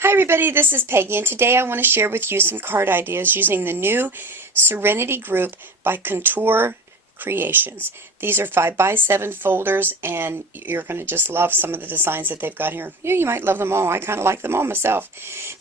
Hi everybody, this is Peggy, and today I want to share with you some card ideas using the new Serenity group by Couture Creations. These are 5x7 folders, and you're going to just love some of the designs that they've got here. Yeah, you might love them all. I kind of like them all myself.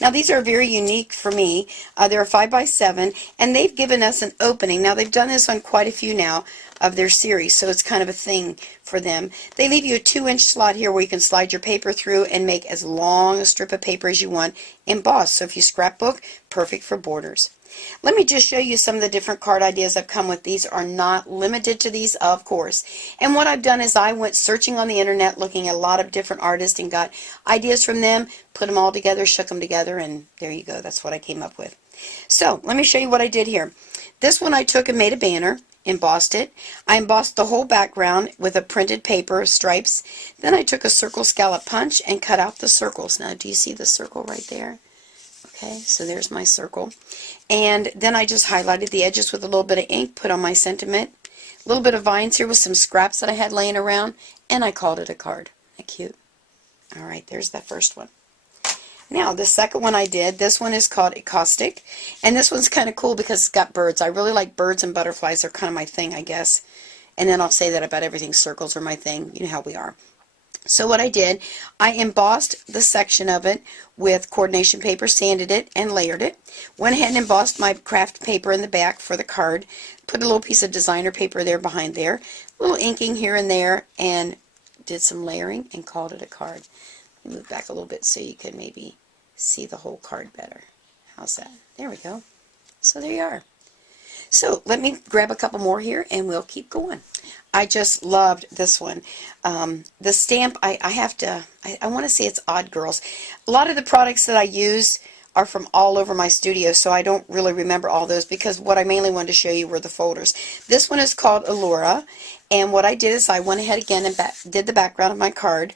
Now these are very unique for me. They're a 5x7, and they've given us an opening. Now they've done this on quite a few now of their series, so it's kind of a thing for them. They leave you a 2-inch slot here where you can slide your paper through and make as long a strip of paper as you want embossed. So if you scrapbook, perfect for borders. Let me just show you some of the different card ideas I've come with. These are not limited to these, of course. And what I've done is I went searching on the internet, looking at a lot of different artists and got ideas from them, put them all together, shook them together, and there you go. That's what I came up with. So let me show you what I did here. This one I took and made a banner, embossed it. I embossed the whole background with a printed paper, stripes. Then I took a circle scallop punch and cut out the circles. Now do you see the circle right there? Okay, so there's my circle. And then I just highlighted the edges with a little bit of ink, put on my sentiment. A little bit of vines here with some scraps that I had laying around, and I called it a card. Isn't that cute? Alright, there's that first one. Now, the second one I did, this one is called Encaustic, and this one's kind of cool because it's got birds. I really like birds and butterflies. They're kind of my thing, I guess. And then I'll say that about everything. Circles are my thing. You know how we are. So what I did, I embossed the section of it with coordination paper, sanded it, and layered it. Went ahead and embossed my craft paper in the back for the card. Put a little piece of designer paper there behind there. A little inking here and there, and did some layering and called it a card. Let me move back a little bit so you can maybe see the whole card better. How's that? There we go. So there you are. So let me grab a couple more here and we'll keep going. I just loved this one. The stamp, I want to say it's Odd Girls. A lot of the products that I use are from all over my studio, so I don't really remember all those because what I mainly wanted to show you were the folders. This one is called Alora, and what I did is I went ahead again and did the background of my card.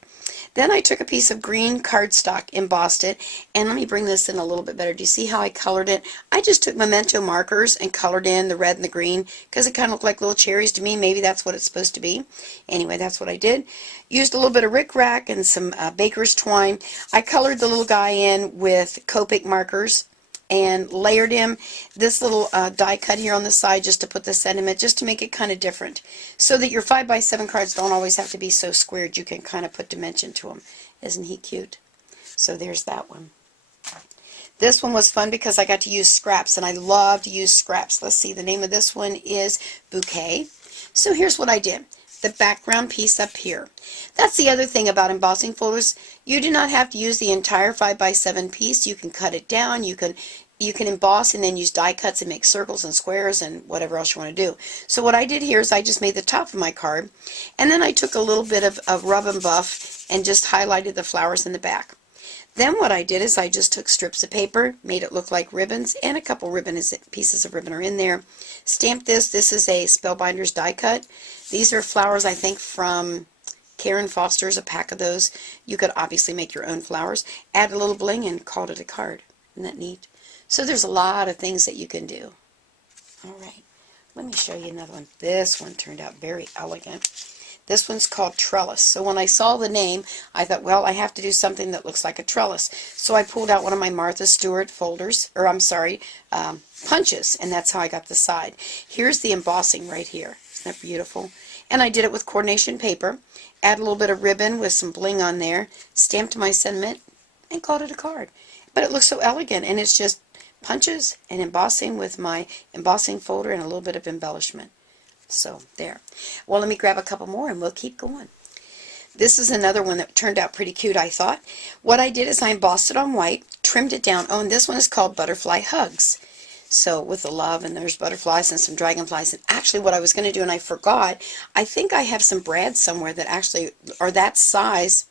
Then I took a piece of green cardstock, embossed it, and let me bring this in a little bit better. Do you see how I colored it? I just took Memento markers and colored in the red and the green because it kind of looked like little cherries to me. Maybe that's what it's supposed to be. Anyway, that's what I did. Used a little bit of rickrack and some baker's twine. I colored the little guy in with Copic markers and layered him. This little die cut here on the side just to put the sentiment, just to make it kind of different. So that your 5x7 cards don't always have to be so squared. You can kind of put dimension to them. Isn't he cute? So there's that one. This one was fun because I got to use scraps, and I love to use scraps. Let's see, the name of this one is Bouquet. So here's what I did. The background piece up here. That's the other thing about embossing folders. You do not have to use the entire 5x7 piece. You can cut it down. You can emboss and then use die cuts and make circles and squares and whatever else you want to do. So what I did here is I just made the top of my card, and then I took a little bit of rub and buff and just highlighted the flowers in the back. Then what I did is I just took strips of paper, made it look like ribbons, and a couple pieces of ribbon are in there. Stamped this. This is a Spellbinders die cut. These are flowers, I think, from Karen Foster's, a pack of those. You could obviously make your own flowers. Add a little bling and called it a card. Isn't that neat? So there's a lot of things that you can do. Alright, let me show you another one. This one turned out very elegant. This one's called Trellis. So when I saw the name, I thought, well, I have to do something that looks like a trellis. So I pulled out one of my Martha Stewart folders, or I'm sorry, punches, and that's how I got the side. Here's the embossing right here. Isn't that beautiful? And I did it with coordination paper. Add a little bit of ribbon with some bling on there. Stamped my sentiment and called it a card. But it looks so elegant, and it's just punches and embossing with my embossing folder and a little bit of embellishment. So there. Well, let me grab a couple more and we'll keep going. This is another one that turned out pretty cute, I thought. What I did is I embossed it on white, trimmed it down. Oh, and this one is called Butterfly Hugs. So with the love, and there's butterflies and some dragonflies. And actually what I was going to do, and I forgot, I think I have some brads somewhere that actually are that size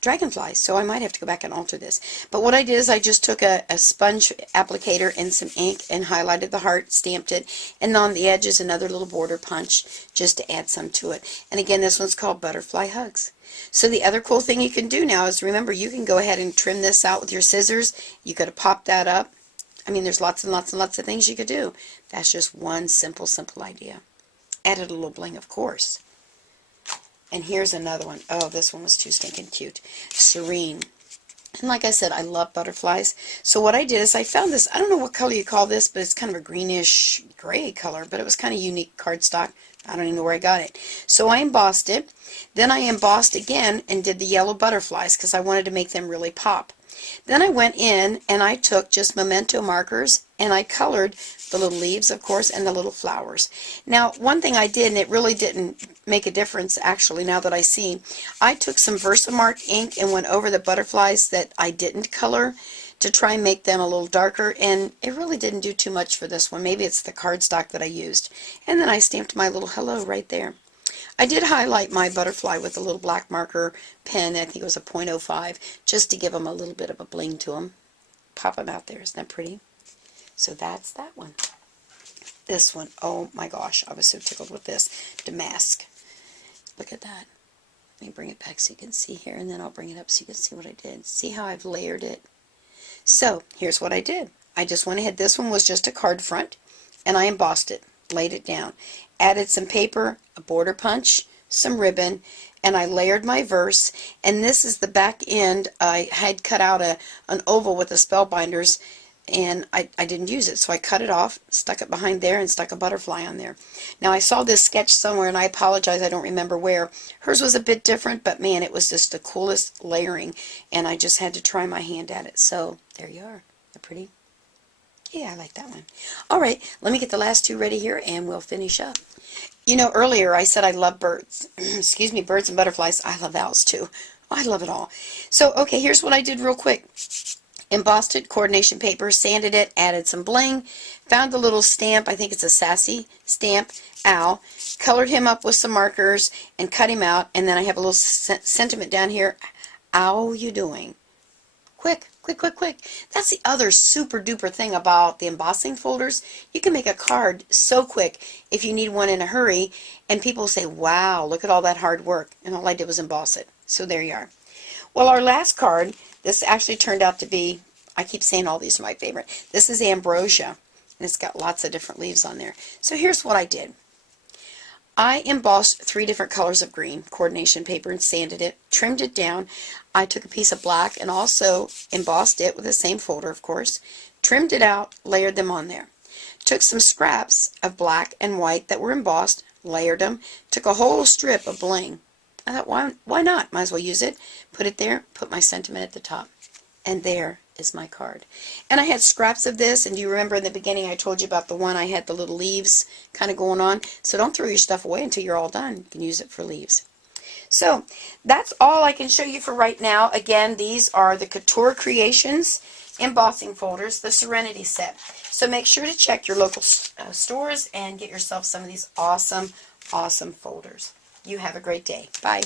dragonflies. So I might have to go back and alter this. But what I did is I just took a sponge applicator and some ink and highlighted the heart, stamped it, and on the edges another little border punch just to add some to it. And again, this one's called Butterfly Hugs. So the other cool thing you can do now is, remember, you can go ahead and trim this out with your scissors. You could have popped that up. I mean, there's lots and lots and lots of things you could do. That's just one simple idea. Added a little bling, of course. And here's another one. Oh, this one was too stinking cute. Serene. And like I said, I love butterflies. So what I did is I found this, I don't know what color you call this, but it's kind of a greenish gray color, but it was kind of unique cardstock. I don't even know where I got it. So I embossed it. Then I embossed again and did the yellow butterflies because I wanted to make them really pop. Then I went in and I took just memento markers and I colored the little leaves, of course, and the little flowers. Now, one thing I did, and it really didn't make a difference actually now that I see, I took some Versamark ink and went over the butterflies that I didn't color to try and make them a little darker, and it really didn't do too much for this one. Maybe it's the cardstock that I used. And then I stamped my little hello right there. I did highlight my butterfly with a little black marker pen. I think it was a .05, just to give them a little bit of a bling to them. Pop them out there. Isn't that pretty? So that's that one. This one, oh my gosh, I was so tickled with this. Damask. Look at that. Let me bring it back so you can see here, and then I'll bring it up so you can see what I did. See how I've layered it? So here's what I did. I just went ahead. This one was just a card front, and I embossed it, laid it down, added some paper, a border punch, some ribbon, and I layered my verse. And this is the back end. I had cut out an oval with the spellbinders, and I didn't use it, so I cut it off, stuck it behind there, and stuck a butterfly on there. Now I saw this sketch somewhere, and I apologize, I don't remember where. Hers was a bit different, but man, it was just the coolest layering, and I just had to try my hand at it. So there you are. They're pretty. Yeah, I like that one. All right, let me get the last two ready here, and we'll finish up. You know, earlier I said I love birds. Excuse me, birds and butterflies. I love owls too. I love it all. So, okay, here's what I did real quick. Embossed it, coordination paper, sanded it, added some bling, found a little stamp, I think it's a sassy stamp, owl, colored him up with some markers and cut him out, and then I have a little sentiment down here, owl you doing? Quick, quick, quick, quick. That's the other super duper thing about the embossing folders. You can make a card so quick if you need one in a hurry, and people say, wow, look at all that hard work, and all I did was emboss it. So there you are. Well, our last card, this actually turned out to be, I keep saying all these are my favorite. This is Ambrosia, and it's got lots of different leaves on there. So here's what I did. I embossed 3 different colors of green, coordination paper, and sanded it, trimmed it down. I took a piece of black and also embossed it with the same folder, of course, trimmed it out, layered them on there. Took some scraps of black and white that were embossed, layered them, took a whole strip of bling. I thought, why not? Might as well use it. Put it there, put my sentiment at the top. And there is my card. And I had scraps of this, and do you remember in the beginning I told you about the one I had the little leaves kind of going on? So don't throw your stuff away until you're all done. You can use it for leaves. So that's all I can show you for right now. Again, these are the Couture Creations embossing folders, the Serenity set. So make sure to check your local stores and get yourself some of these awesome, awesome folders. You have a great day. Bye.